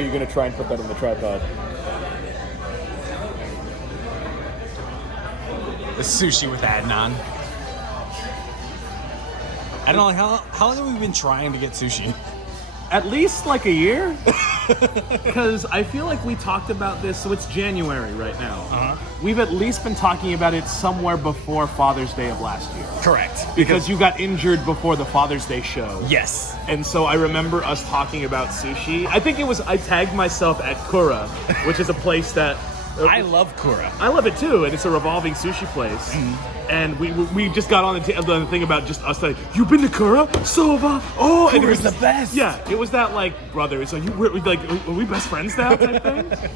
You're going to try and put that on the tripod. The sushi with Adnan. I don't know, how long have we been trying to get sushi? At least like a year? Because I feel like we talked about this, so it's January right now. Uh-huh. We've at least been talking about it somewhere before Father's Day of last year. Correct. Because you got injured before the Father's Day show. Yes. And so I remember us talking about sushi. I think I tagged myself at Kura, which is a place that... I love Kura. I love it too, and it's a revolving sushi place. And we just got on the thing about just us like, you've been to Kura? So have I. Oh, and it was the best. Yeah, it was that like, brother, it's like, are we best friends now type thing?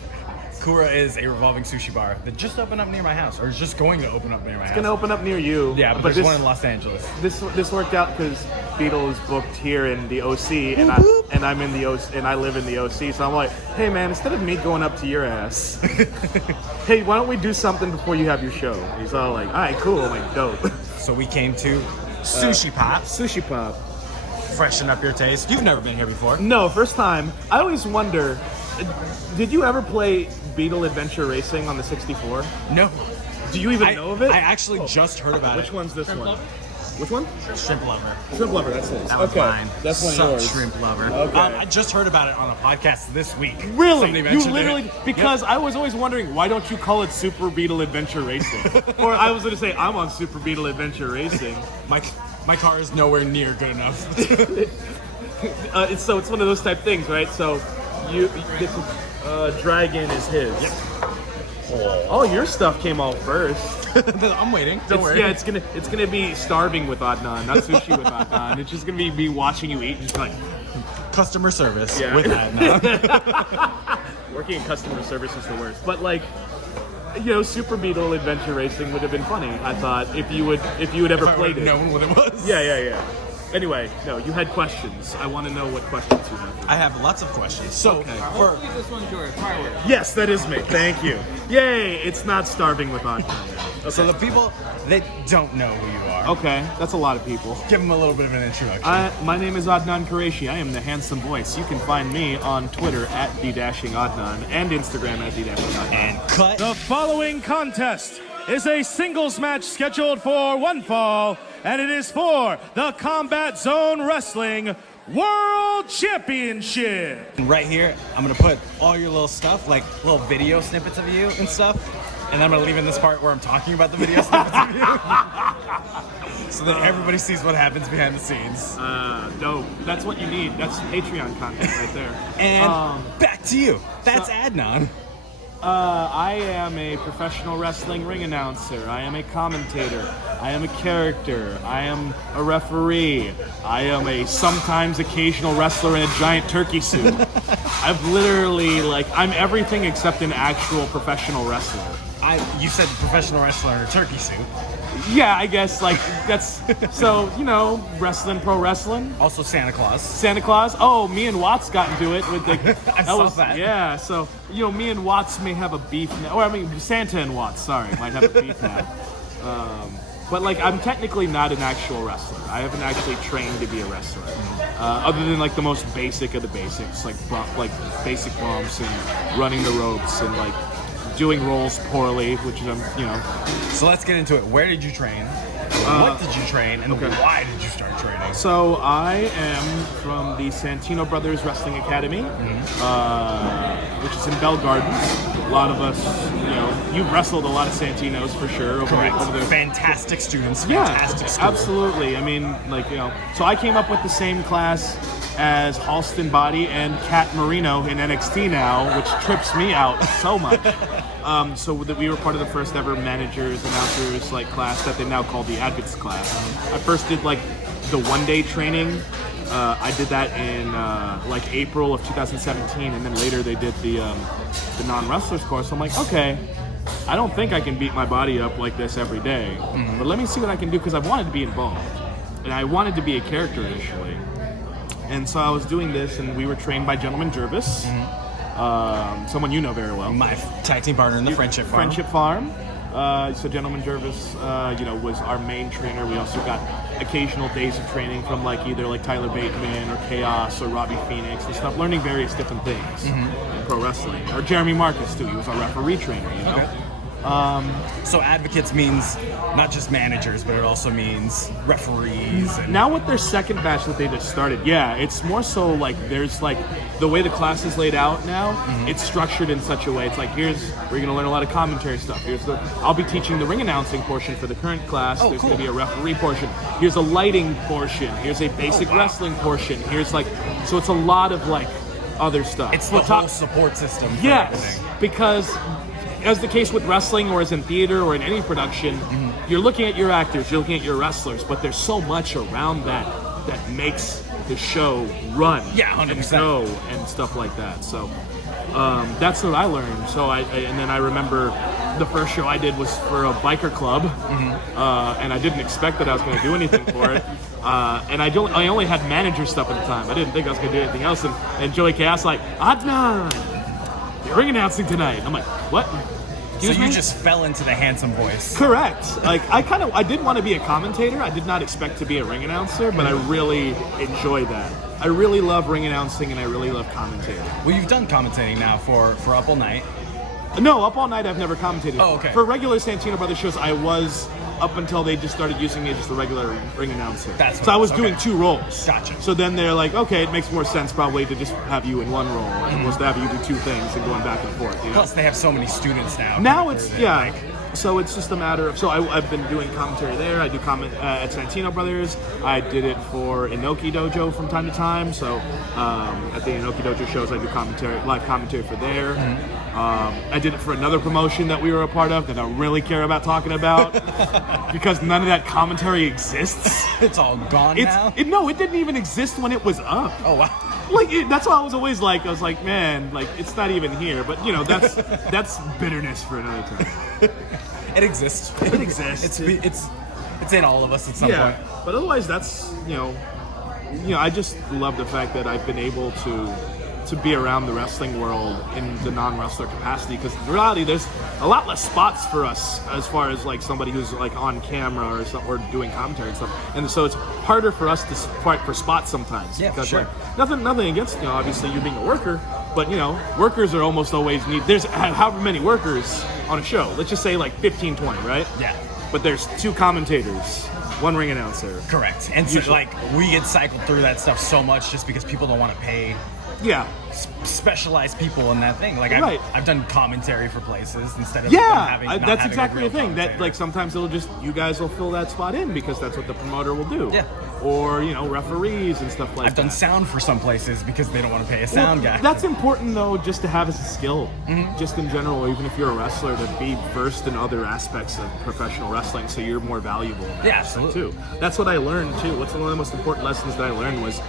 Kura is a revolving sushi bar that just opened up near my house, or is just going to open up near my house. It's going to open up near you. Yeah, but there's one in Los Angeles. This worked out because Beetle is booked here in the OC, and I'm in the OC, and I live in the OC. So I'm like, hey man, instead of me going up to your ass, hey, why don't we do something before you have your show? He's all like, all right, cool. I'm like, dope. So we came to Sushi Pop. Sushi Pop. Freshen up your taste. You've never been here before. No, first time. I always wonder, did you ever play Beetle Adventure Racing on the 64? No. Do you even know of it? I actually just heard about Which it. one's this one? Which one? Shrimp Lover. Shrimp Lover, that's it. That one's mine. That's one of Such yours. Shrimp Lover. Okay. I just heard about it on a podcast this week. Really? Somebody You mentioned literally, it. because I was always wondering, why don't you call it Super Beetle Adventure Racing? Or I was going to say, I'm on Super Beetle Adventure Racing. My car is nowhere near good enough. It's one of those type things, right? So, this is, Dragon is his. Yep. Oh, your stuff came out first. I'm waiting. Don't worry. Yeah, it's gonna be starving with Adnan, not sushi with Adnan. It's just gonna be me watching you eat, just like Customer service Yeah. with Adnan. working in customer service is the worst. But like, Super Beetle Adventure Racing would have been funny. I thought if you would ever played it. Known what it was. Yeah. Anyway, no, you had questions. I want to know what questions you have. I have lots of questions. So, for This one's yours. Firework. Yes, that is me. Thank you. Yay! It's not starving with Adnan. Okay. So the people that don't know who you are, Okay, that's a lot of people. give them a little bit of an introduction. My name is Adnan Kureishy. I am the handsome voice. You can find me on Twitter at @ddashingadnan and Instagram at @ddashingadnan. And cut. The following contest is a singles match scheduled for one fall, and it is for the Combat Zone Wrestling World Championship. And right here, I'm gonna put all your little stuff, like little video snippets of you and stuff, and I'm gonna leave in this part where I'm talking about the video snippets of you, so that everybody sees what happens behind the scenes. Dope. That's what you need. That's Patreon content right there. And back to you. That's Adnan. I am a professional wrestling ring announcer. I am a commentator. I am a character. I am a referee. I am a sometimes occasional wrestler in a giant turkey suit. I've literally, I'm everything except an actual professional wrestler. You said professional wrestler in a turkey suit. Yeah, I guess, that's, so, wrestling, pro wrestling. Also Santa Claus. Santa Claus. Oh, me and Watts got into it with I saw that. Yeah, so, me and Watts may have a beef now. Or, Santa and Watts, sorry, might have a beef now. But, I'm technically not an actual wrestler. I haven't actually trained to be a wrestler. Other than, the most basic of the basics, like basic bumps and running the ropes and, doing roles poorly, which is, So let's get into it. Where did you train? What did you train? And why did you start training? So I am from the Santino Brothers Wrestling Academy, which is in Bell Gardens. A lot of us, you've wrestled a lot of Santinos for sure. Over the Fantastic students. Yeah, Fantastic school. absolutely. So I came up with the same class as Halston Body and Kat Marino in NXT now, which trips me out so much. So that we were part of the first ever managers, announcers class that they now call the Advocates class. I first did the one-day training. I did that in April of 2017, and then later they did the non-wrestlers course. So I'm like, okay, I don't think I can beat my body up like this every day, but let me see what I can do, because I wanted to be involved, and I wanted to be a character initially. And so I was doing this, and we were trained by Gentleman Jervis, someone you know very well. My tag team partner in the Friendship Farm. Friendship Farm. So Gentleman Jervis, was our main trainer. We also got occasional days of training from either Tyler Bateman or Chaos or Robbie Phoenix and stuff, learning various different things in pro wrestling. Or Jeremy Marcus too. He was our referee trainer. Okay. So advocates means not just managers, but it also means referees. And now with their second batch that they just started, it's more so there's the way the class is laid out now, it's structured in such a way. It's here's where you're gonna learn a lot of commentary stuff. I'll be teaching the ring announcing portion for the current class. There's gonna be a referee portion. Here's a lighting portion. Here's a basic wrestling portion. Here's so it's a lot of other stuff. It's the whole support system for everything. Because as the case with wrestling or as in theater or in any production, you're looking at your actors, you're looking at your wrestlers, but there's so much around that makes the show run. Yeah, 100%. And go and stuff like that. So that's what I learned. So and then I remember the first show I did was for a biker club, and I didn't expect that I was going to do anything for it. And I only had manager stuff at the time. I didn't think I was going to do anything else. And Joey Cass Adnan, you're ring announcing tonight. I'm like, what? So you just fell into the handsome voice. Correct. I did want to be a commentator. I did not expect to be a ring announcer, but I really enjoy that. I really love ring announcing and I really love commentating. Well, you've done commentating now for Up All Night. No, Up All Night I've never commentated. Oh, okay. For regular Santino Brothers shows, I was up until they just started using me as just a regular ring announcer. So I was doing two roles. Gotcha. So then they're like, okay, it makes more sense probably to just have you in one role as opposed to have you do two things and going back and forth. Plus, they have so many students now. Now it's so it's just a matter of I've been doing commentary there. I do comment at Santino Brothers. I did it for Inoki Dojo from time to time. So at the Inoki Dojo shows, I do live commentary for there. I did it for another promotion that we were a part of that I don't really care about talking about because none of that commentary exists. It's all gone now? No, it didn't even exist when it was up. Oh, wow. That's why I was always I was like, man, it's not even here. But that's bitterness for another time. It exists. It exists. It's in all of us at some point. But otherwise, that's I just love the fact that I've been able to be around the wrestling world in the non-wrestler capacity, because in reality there's a lot less spots for us as far as somebody who's on camera or doing commentary and stuff, and so it's harder for us to fight for spots sometimes. Yeah, because, for sure. Nothing against obviously you being a worker, but workers are almost always there's however many workers on a show, let's just say 15, 20, right? Yeah. But there's two commentators, one ring announcer. Correct. And so we get cycled through that stuff so much just because people don't want to pay specialized people in that thing. I've done commentary for places instead of that's exactly the thing. That sometimes you guys will fill that spot in because that's what the promoter will do. Yeah. Or referees and stuff like that. I've done sound for some places because they don't want to pay a sound guy. That's important though, just to have as a skill, just in general. Even if you're a wrestler, to be versed in other aspects of professional wrestling, so you're more valuable. In that absolutely. Too. That's what I learned too. What's one of the most important lessons that I learned was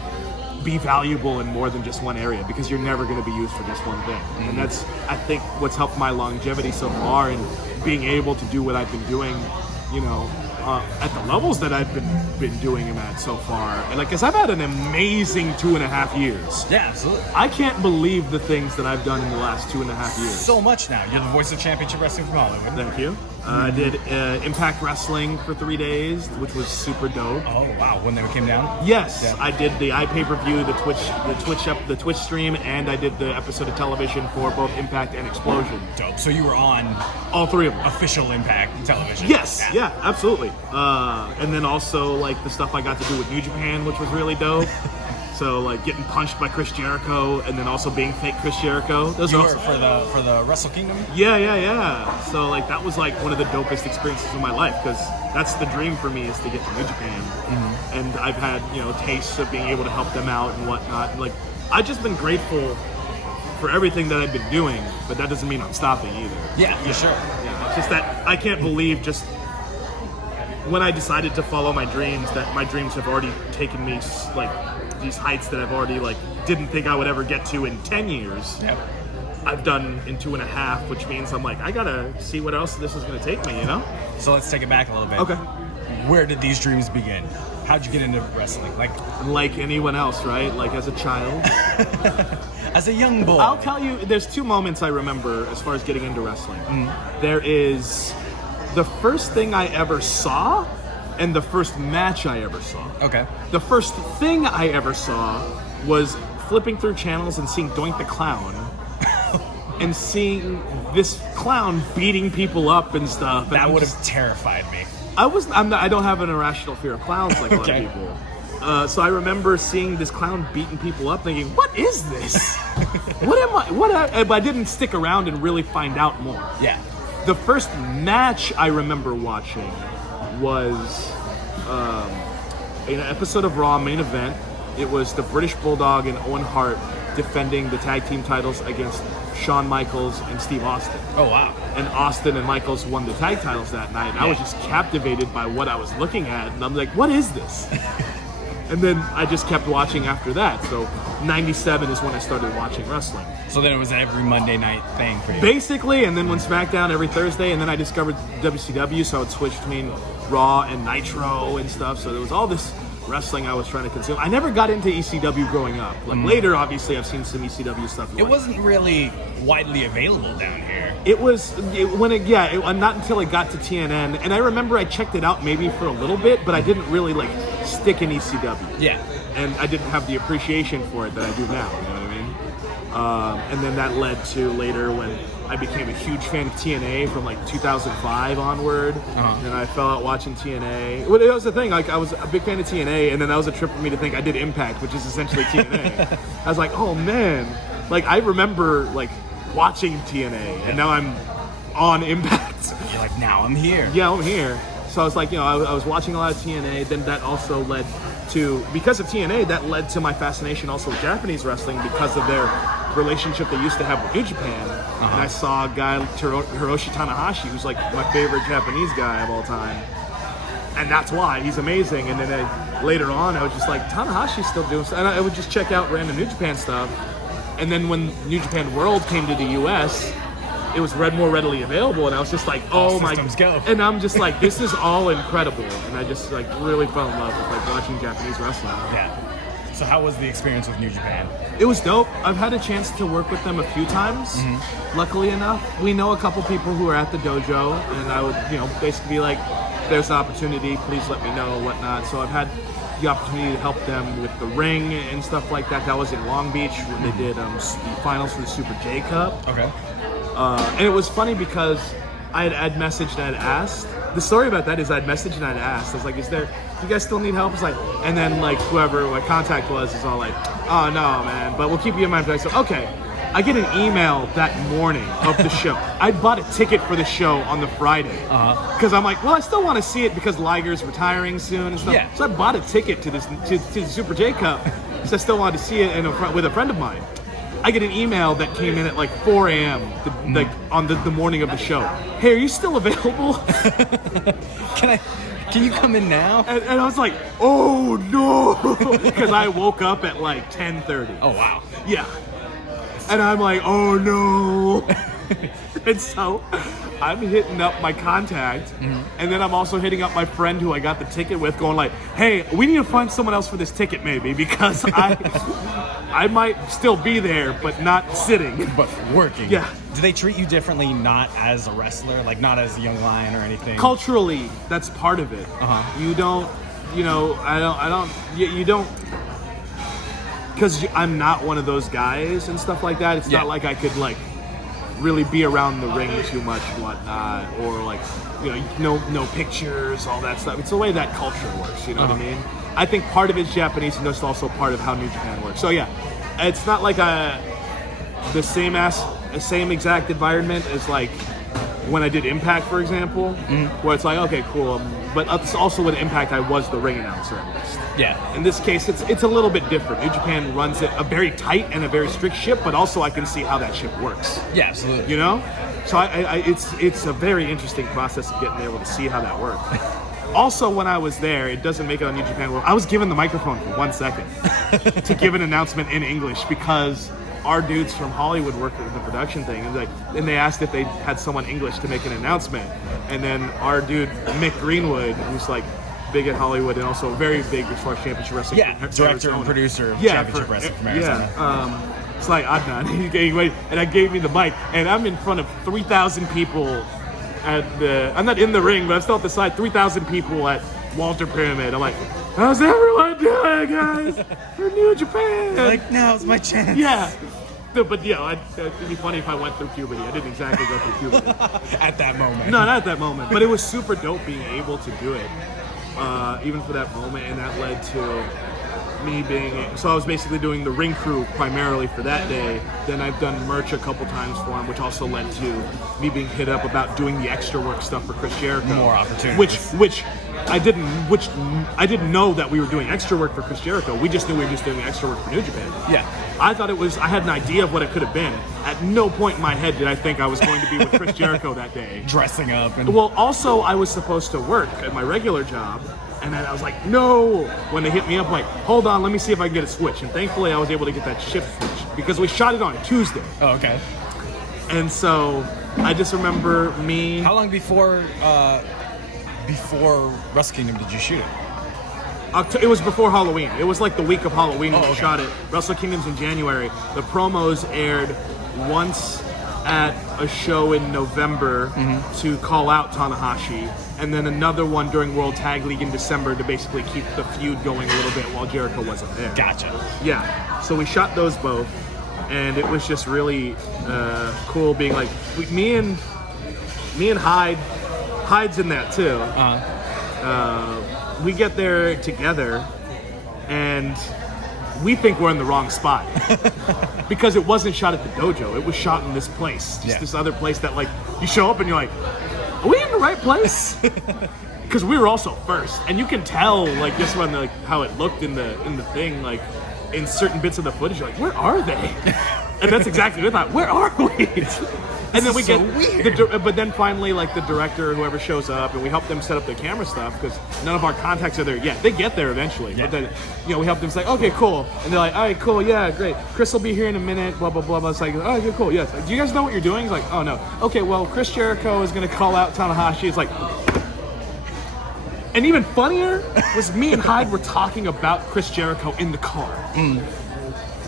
be valuable in more than just one area, because you're never going to be used for just one thing. And that's, I think, what's helped my longevity so far in being able to do what I've been doing, at the levels that I've been doing them at so far. And because I've had an amazing 2.5 years. Yeah, absolutely. I can't believe the things that I've done in the last 2.5 years. So much now. You're the voice of Championship Wrestling from Hollywood. Thank you. I did Impact Wrestling for 3 days, which was super dope. Oh wow! When they came down? Yes, yeah. I did the pay-per-view, the Twitch stream, and I did the episode of television for both Impact and Explosion. Dope. So you were on all three of them. Official Impact television. Yes. Yeah, absolutely. And then also the stuff I got to do with New Japan, which was really dope. So getting punched by Chris Jericho, and then also being fake Chris Jericho. Those you were were for the Wrestle Kingdom? Yeah. So that was one of the dopest experiences of my life, because that's the dream for me, is to get to New Japan. And I've had tastes of being able to help them out and whatnot. And, I've just been grateful for everything that I've been doing, but that doesn't mean I'm stopping either. Yeah, for sure. Yeah, it's just that I can't believe just when I decided to follow my dreams, that my dreams have already taken me these heights that I've already didn't think I would ever get to in 10 years. Yep. I've done in 2.5, which means I'm I gotta see what else this is gonna take me, So let's take it back a little bit. Okay. Where did these dreams begin? How'd you get into wrestling? Like anyone else, right? As a child. As a young boy. I'll tell you, there's two moments I remember as far as getting into wrestling. There is the first thing I ever saw and the first match I ever saw. Okay. The first thing I ever saw was flipping through channels and seeing Doink the Clown and seeing this clown beating people up and stuff. That would have terrified me. I don't have an irrational fear of clowns like a lot of people. So I remember seeing this clown beating people up, thinking, "What is this? But I didn't stick around and really find out more. Yeah. The first match I remember watching was an episode of Raw main event. It was the British Bulldog and Owen Hart defending the tag team titles against Shawn Michaels and Steve Austin. Oh, wow. And Austin and Michaels won the tag titles that night. And I was just captivated by what I was looking at. And I'm like, what is this? And then I just kept watching after that. So 97 is when I started watching wrestling. So then it was every Monday night thing for you. Basically, and then when SmackDown every Thursday, and then I discovered WCW, so I would switch between Raw and Nitro and stuff. So there was all this wrestling I was trying to consume. I never got into ECW growing up. Like later, obviously, I've seen some ECW stuff. It wasn't really widely available down here. It was not until it got to TNN, and I remember I checked it out maybe for a little bit, but I didn't really like stick in ECW. Yeah. And I didn't have the appreciation for it that I do now. You know what I mean? And then that led to later when I became a huge fan of TNA from like 2005 onward. And I fell out watching TNA. Well, that was the thing. Like I was a big fan of TNA, and then that was a trip for me to think I did Impact, which is essentially TNA. I was like, oh man. Like I remember like watching TNA, and now I'm on Impact. You're like, now I'm here. Yeah, I'm here. So I was like, I was watching a lot of TNA. Then that also led to, because of TNA, that led to my fascination also with Japanese wrestling because of their relationship they used to have with New Japan. And I saw a guy, Hiroshi Tanahashi, who's like my favorite Japanese guy of all time. And that's why he's amazing. And then later on, I was just like, Tanahashi's still doing stuff. And I would just check out random New Japan stuff. And then when New Japan World came to the US, it was more readily available, and I was just like, oh my god. And I'm just like, this is all incredible. And I just like really fell in love with like watching Japanese wrestling. Yeah. So how was the experience with New Japan? It was dope. I've had a chance to work with them a few times. Luckily enough, we know a couple people who are at the dojo, and I would, basically be like, there's an opportunity, please let me know, whatnot. So I've had the opportunity to help them with the ring and stuff like that. That was in Long Beach when they did the finals for the Super J Cup. Okay. And it was funny because I'd messaged and I'd asked. The story about that is I'd messaged and I'd asked. I was like, do you guys still need help? It's like, and then like whoever my contact was is all like, oh no, man, but we'll keep you in mind. I said, okay. I get an email that morning of the show. I bought a ticket for the show on the Friday. Because I'm like, well, I still want to see it because Liger's retiring soon and stuff. Yeah. So I bought a ticket to the Super J Cup because I still wanted to see it with a friend of mine. I get an email that came in at like 4 a.m. On the morning of the show. Hey, are you still available? Can you come in now? And I was like, oh no, because I woke up at like 10:30. Oh wow. Yeah. And I'm like, oh no. And so I'm hitting up my contact, and then I'm also hitting up my friend who I got the ticket with, going like, hey, we need to find someone else for this ticket maybe, because I might still be there, but not sitting. But working. Yeah. Do they treat you differently not as a wrestler, like not as a young lion or anything? Culturally, that's part of it. You don't, you don't, because I'm not one of those guys and stuff like that. It's not like I could like really be around the ring too much and whatnot, or like, no pictures, all that stuff. It's the way that culture works, you know what I mean? I think part of it's Japanese, and that's also part of how New Japan works. So yeah, it's not like the same exact environment as like when I did Impact, for example, where it's like, okay, cool, but it's also with Impact I was the ring announcer at least. Yeah. In this case, it's a little bit different. New Japan runs it a very tight and a very strict ship, but also I can see how that ship works. Yeah, absolutely. You know? So it's a very interesting process of getting able to see how that works. Also, when I was there, it doesn't make it on New Japan World, I was given the microphone for 1 second to give an announcement in English, because our dudes from Hollywood worked with the production thing, and they asked if they had someone English to make an announcement. And then our dude, Mick Greenwood, who's like big at Hollywood and also very big as far as championship wrestling. Yeah, director and producer of championship wrestling from Arizona. Yeah, it's like Adnan. And I gave me the mic, and I'm in front of 3,000 people I'm not in the ring, but I'm still at the side. 3,000 people at Walter Pyramid. I'm like, how's everyone doing, guys? For New Japan. Like, now's my chance. Yeah. No, but yeah, it'd be funny if I went through puberty. I didn't exactly go through puberty. At that moment. No, not at that moment. But it was super dope being able to do it, even for that moment. And that led to me being... So I was basically doing the ring crew primarily for that day. Then I've done merch a couple times for him, which also led to me being hit up about doing the extra work stuff for Chris Jericho. More opportunities. Which I didn't know that we were doing extra work for Chris Jericho. We just knew we were just doing extra work for New Japan. Yeah. I thought I had an idea of what it could have been. At no point in my head did I think I was going to be with Chris Jericho that day. Dressing up. And Well, also, I was supposed to work at my regular job, and then I was like, no. When they hit me up, like, hold on, let me see if I can get a switch. And thankfully, I was able to get that shift switch because we shot it on a Tuesday. Oh, okay. And so I just remember me... How long before Wrestle Kingdom did you shoot it? It was before Halloween. It was like the week of Halloween when we okay. shot it. Wrestle Kingdom's in January. The promos aired once at a show in November to call out Tanahashi, and then another one during World Tag League in December to basically keep the feud going a little bit while Jericho wasn't there. Gotcha. Yeah. So we shot those both, and it was just really cool being like me and Hyde's in that too. We get there together, and we think we're in the wrong spot because it wasn't shot at the dojo. It was shot in this place, just this other place that, like, you show up and you're like, are we in the right place? Because we were also first, and you can tell, like, just when how it looked in the thing, like in certain bits of the footage, you're like, where are they? And that's exactly what I thought. Where are we? And then we get weird. but then finally, like, the director or whoever shows up, and we help them set up the camera stuff because none of our contacts are there yet. They get there eventually, but then we help them. It's like, okay, cool, and they're like, all right, cool, yeah, great. Chris will be here in a minute. Blah blah blah blah. It's like, oh, okay, cool, yes. Like, do you guys know what you're doing? It's like, oh no. Okay, well, Chris Jericho is gonna call out Tanahashi. It's like. And even funnier was me and Hyde were talking about Chris Jericho in the car.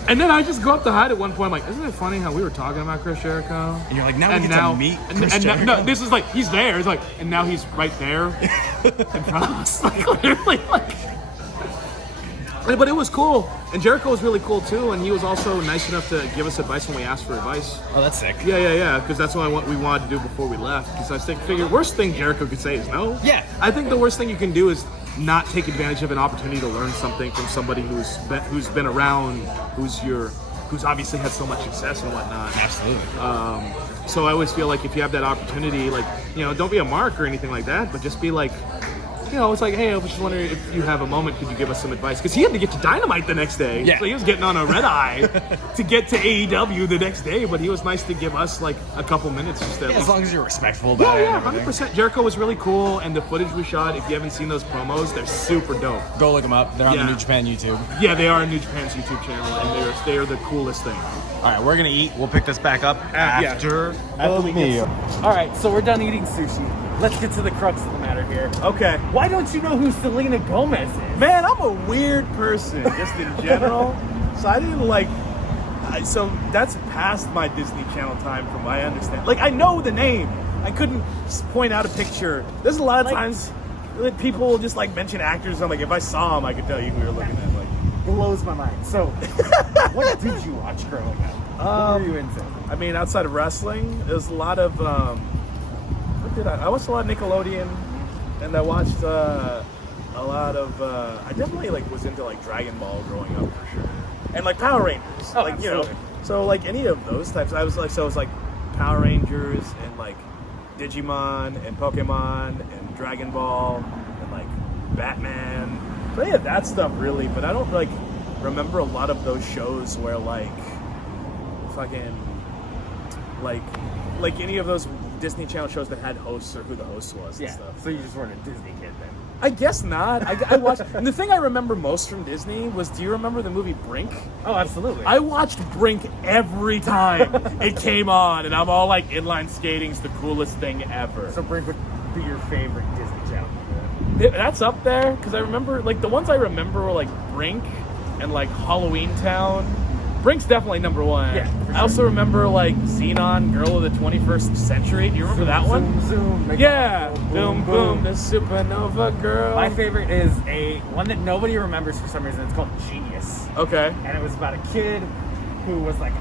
And then I just go up to Hyde at one point, I'm like, isn't it funny how we were talking about Chris Jericho? And you're like, now we get to meet Chris Jericho. No, this is like, he's there. It's like, and now he's right there in front of us. Like, literally, like. But it was cool. And Jericho was really cool too, and he was also nice enough to give us advice when we asked for advice. Oh, that's sick. Yeah, because that's what we wanted to do before we left. Because I figured worst thing Jericho could say is no. Yeah. I think the worst thing you can do is not take advantage of an opportunity to learn something from somebody who's been around, who's obviously had so much success and whatnot. Absolutely. So I always feel like if you have that opportunity, like, don't be a mark or anything like that, but just be like, it's like, hey, I was just wondering if you have a moment, could you give us some advice? Because he had to get to Dynamite the next day. Yeah. So he was getting on a red eye to get to AEW the next day, but he was nice to give us, like, a couple minutes just to As long as you're respectful about it. Yeah, 100%. Jericho was really cool, and the footage we shot, if you haven't seen those promos, they're super dope. Go look them up. They're on the New Japan YouTube. Yeah, they are on New Japan's YouTube channel, and they are the coolest thing. All right, we're going to eat. We'll pick this back up after we meal. All right, so we're done eating sushi. Let's get to the crux of the matter here. Okay. Why don't you know who Selena Gomez is? Man, I'm a weird person, just in general. So I didn't so that's past my Disney Channel time from my understanding. Like, I know the name. I couldn't point out a picture. There's a lot of times that people just, like, mention actors. I'm like, if I saw them, I could tell you who we were looking at. Like, blows my mind. So, what did you watch growing up? What were you into? I mean, outside of wrestling, there's a lot of I watched a lot of Nickelodeon, and I watched a lot of I definitely, like, was into, like, Dragon Ball growing up for sure, and, like, Power Rangers. Oh, like, absolutely. So, like, any of those types. I was like Power Rangers and, like, Digimon and Pokemon and Dragon Ball and, like, Batman. So yeah, that stuff really, but I don't, like, remember a lot of those shows where, like, fucking, like any of those Disney Channel shows that had hosts or who the host was and stuff. So you just weren't a Disney kid then? I guess not. I watched, and the thing I remember most from Disney was, do you remember the movie Brink? Oh, absolutely. I watched Brink every time it came on, and I'm all like, inline skating's the coolest thing ever. So Brink would be your favorite Disney Channel movie? That's up there, because I remember, like, the ones I remember were, like, Brink and, like, Halloween Town. Brink's definitely number one. Yeah, for I also remember like Xenon, Girl of the 21st Century. Do you remember that one? Zoom, make Yeah. it Boom, boom, the supernova girl. My favorite is one that nobody remembers for some reason. It's called Genius. Okay. And it was about a kid who was like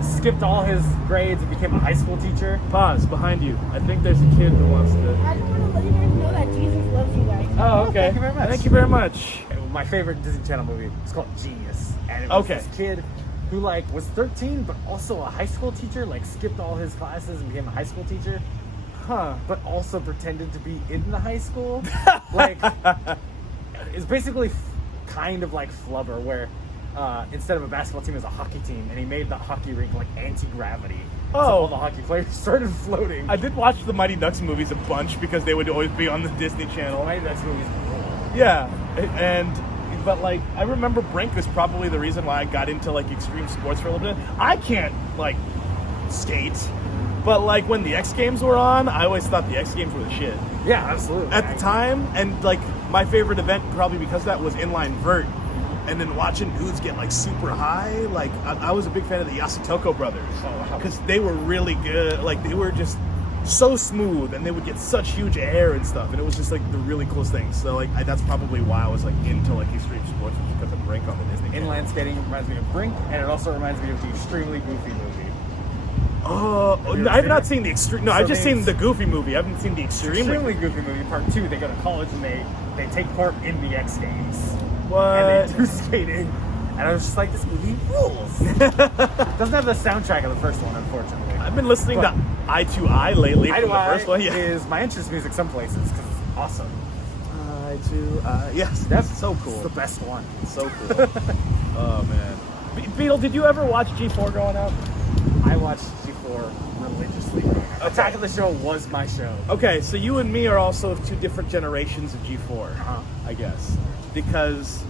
skipped all his grades and became a high school teacher. Pause behind you. I think there's a kid who wants to. I just want to let you guys know that Jesus loves you guys. Oh, okay. Thank you very much. Thank you very much. My favorite Disney Channel movie is called Genius, and it was Okay. this kid who like was 13 but also a high school teacher, like skipped all his classes and became a high school teacher. But also pretended to be in the high school. Like, it's basically kind of like Flubber, where instead of a basketball team, it was a hockey team, and he made the hockey rink like anti-gravity. So Oh. all the hockey players started floating. I did watch the Mighty Ducks movies a bunch because they would always be on the Disney Channel. Mighty Ducks movies cool. Yeah, but like I remember Brink was probably the reason why I got into like extreme sports for a little bit. I can't like skate, but like when the X Games were on, I always thought the X Games were the shit Yeah, absolutely. at the time. And like my favorite event, probably because of that, was inline vert. And then watching dudes get like super high, like I was a big fan of the Yasutoko brothers because they were really good. Like they were just so smooth, and they would get such huge air and stuff, and it was just like the really coolest thing. So like that's probably why I was like into like extreme sports, was because of Brink on the Disney Channel. Inline skating reminds me of Brink, and it also reminds me of the Extremely Goofy movie. I have not seen the extreme. No, So I've just seen these- the Goofy movie. I haven't seen the Extremely Goofy movie part 2. They go to college and they take part in the X Games. What? And they do skating. And I was just like, this movie rules. Doesn't have the soundtrack of the first one, unfortunately. I've been listening to Eye to Eye lately from the first one. Yeah. is my entrance music some places because it's awesome. Eye to Eye. Yes, that's so cool. It's the best one. So cool. Oh man. Beetle, did you ever watch G4 growing up? I watched G4 religiously. Attack of the Show was my show. Okay, so you and me are also of two different generations of G4, Uh-huh. I guess, because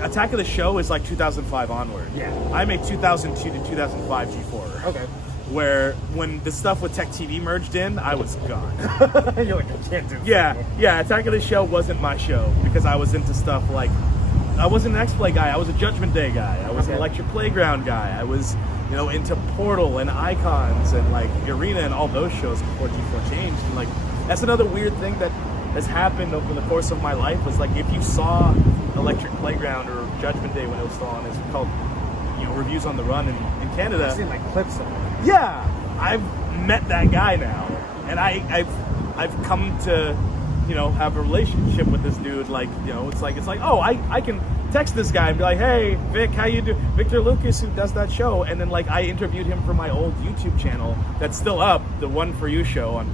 Attack of the Show is like 2005 onward. Yeah. I'm a 2002 to 2005 G4. Okay. Where when the stuff with Tech TV merged in, I was gone. You're like, I can't do this. Yeah. Attack of the Show wasn't my show because I was into stuff like I wasn't an X-Play guy. I was a Judgment Day guy. I was an Okay. Electric Playground guy. I was, into Portal and Icons and like Arena and all those shows before G4 changed. And like that's another weird thing that has happened over the course of my life was like if you saw Electric Playground or Judgment Day when it was still on, it's called Reviews on the Run in Canada. I've seen like clips of it. Yeah, I've met that guy now, and I've come to have a relationship with this dude. Like it's like oh I can text this guy and be like, hey Vic, how you do? Victor Lucas, who does that show, and then like I interviewed him for my old YouTube channel that's still up, the One For You show on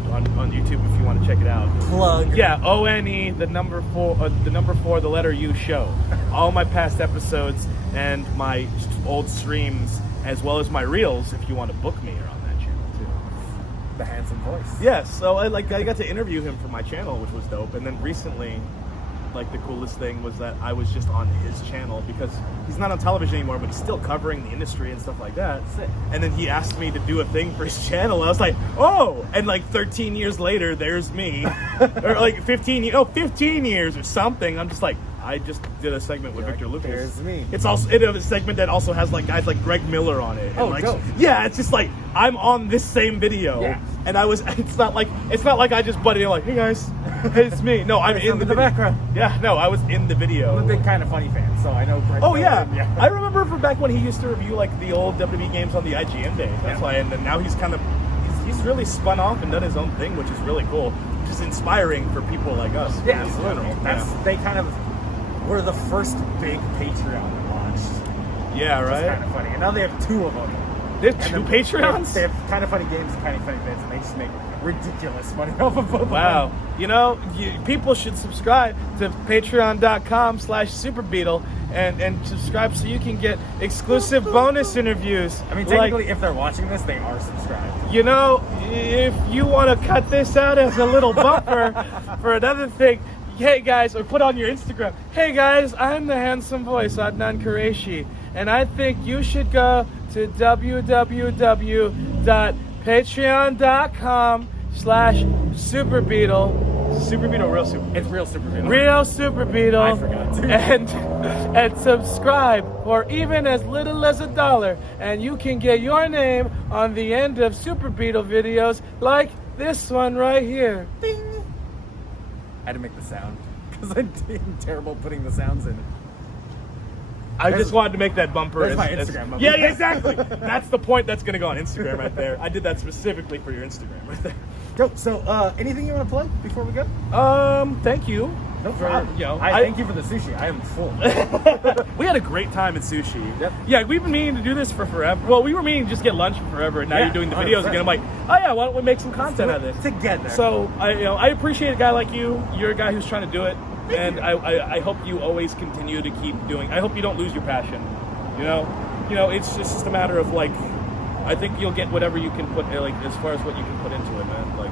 YouTube if you want to check it out. Plug. Yeah, ONE, the number 4, the letter U show. All my past episodes and my old streams, as well as my reels, if you want to book me, are on that channel too. The handsome voice. Yes, so I got to interview him for my channel, which was dope. And then recently, like the coolest thing was that I was just on his channel because he's not on television anymore, but he's still covering the industry and stuff like that. Sick. And then he asked me to do a thing for his channel. I was like, oh! And like 13 years later, there's me. Or like 15 years or something. I'm just like, I just did a segment with You're Victor like, Lucas. there's me. It's also a segment that also has like guys like Greg Miller on it. Oh, and like, dope. yeah, it's just like I'm on this same video. Yeah. And it's not like I just butted in like, hey guys, hey, it's me. No, I'm in the video. background. Yeah, no, I was in the video. I'm a big Kind of Funny fan, so I know Greg Oh Miller, yeah. I remember from back when he used to review like the old WWE games on the IGN days. That's why, and then now he's he's really spun off and done his own thing, which is really cool, which is inspiring for people like us. Yeah, in absolutely. general. They kind of were the first big Patreon that launched. Yeah, Which is right. kind of funny. And now they have 2 of them. They have And 2 then Patreons. They have Kind of Funny Games and Kind of Funny Bits, and they just make ridiculous money off of both Wow. of them. People should subscribe to patreon.com/superbeetle and subscribe so you can get exclusive bonus interviews. I mean, like, technically, if they're watching this, they are subscribed. if you want to cut this out as a little buffer for another thing, hey guys, or put on your Instagram, hey guys, I'm the handsome voice, Adnan Kureishy, and I think you should go to www.patreon.com/superbeetle Super Beetle, real Super. It's real Super Beetle. Real Super Beetle. I forgot to. And subscribe for even as little as $1, and you can get your name on the end of Super Beetle videos like this one right here. Ding. I had to make the sound because I'm terrible putting the sounds in. I just wanted to make that bumper. There's my Instagram bumper. Yeah, exactly. That's the point that's going to go on Instagram right there. I did that specifically for your Instagram right there. Dope. So, anything you want to plug before we go? Thank you. No for, problem. you know, I thank you for the sushi. I am full. We had a great time at sushi. Yep. Yeah, we've been meaning to do this for forever. Well, we were meaning to just get lunch for forever, and now Yeah, you're doing the 100%. videos again. I'm like, oh yeah, why don't we make some content out of this together? So I appreciate a guy like you. You're a guy who's trying to do it, and I hope you always continue to keep doing. I hope you don't lose your passion. You know, it's just a matter of like, I think you'll get whatever you can put like as far as what you can put into it, man. Like.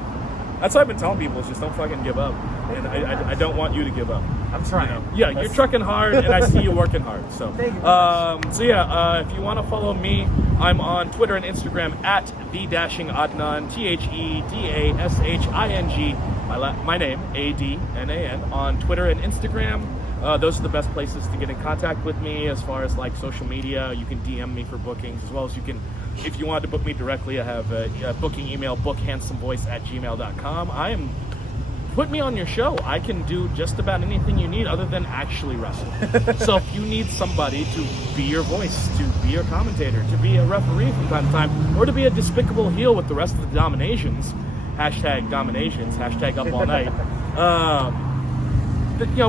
That's what I've been telling people is just don't fucking give up, and I don't want you to give up. I'm trying. Yeah, you're trucking hard, and I see you working hard. So, Thank you. if you want to follow me, I'm on Twitter and Instagram at @the-Adnan, THEDASHING. My name ADNAN on Twitter and Instagram. Those are the best places to get in contact with me as far as like social media. You can DM me for bookings as well as you can. If you wanted to book me directly, I have a booking email, bookhandsomevoice@gmail.com. Put me on your show. I can do just about anything you need other than actually wrestle. So if you need somebody to be your voice, to be your commentator, to be a referee from time to time, or to be a despicable heel with the rest of the dominations, #dominations, #up all night,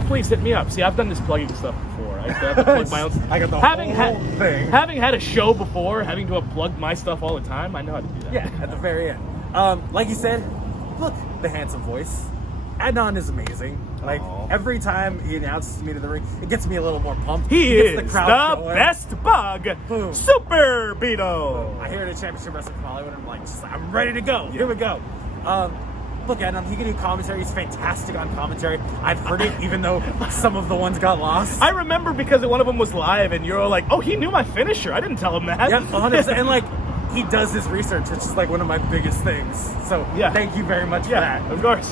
please hit me up. See, I've done this plugging stuff before. I have to plug my own stuff. I got the having whole thing. Having had a show before, having to have plugged my stuff all the time, I know how to do that. Yeah, at the very end. Like you said, look, the handsome voice. Adnan is amazing. Like, Aww. every time he announces me to the ring, it gets me a little more pumped. He gets is the crowd the going. best bug, Boom. Super Beetle. I hear the championship wrestling from Hollywood, I'm like, I'm ready to go. Here we go. Look, Adnan, he can do commentary. He's fantastic on commentary. I've heard it, even though some of the ones got lost. I remember because one of them was live, and you're all like, "Oh, he knew my finisher. I didn't tell him that." Yep, 100%. And like, he does his research, which is like one of my biggest things. So Yeah. thank you very much for that. of course.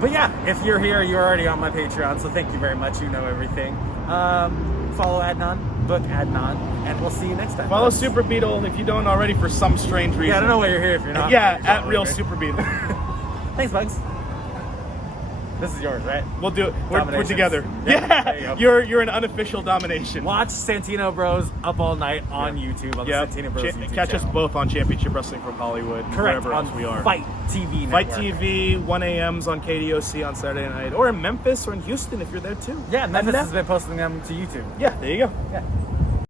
But yeah, if you're here, you're already on my Patreon, so thank you very much. You know everything. Follow Adnan, book Adnan, and we'll see you next time. Follow Super Beetle if you don't already for some strange reason. Yeah, I don't know why you're here if you're not. Yeah, You're at not Real here. Super Beetle. Thanks, Bugs. This is yours, right? We'll do it. We're Dominations. together. Yeah, there you go. You're an unofficial domination. Watch Santino Bros Up All Night on YouTube on the Yep. Santino Bros YouTube Catch us channel. both on Championship Wrestling from Hollywood. Correct. Wherever on else we are. Fight TV Fight Network. TV, 1 a.m.s on KDOC on Saturday night, or in Memphis or in Houston if you're there too. Yeah, Memphis And has been posting them to YouTube. Yeah, there you go. Yeah.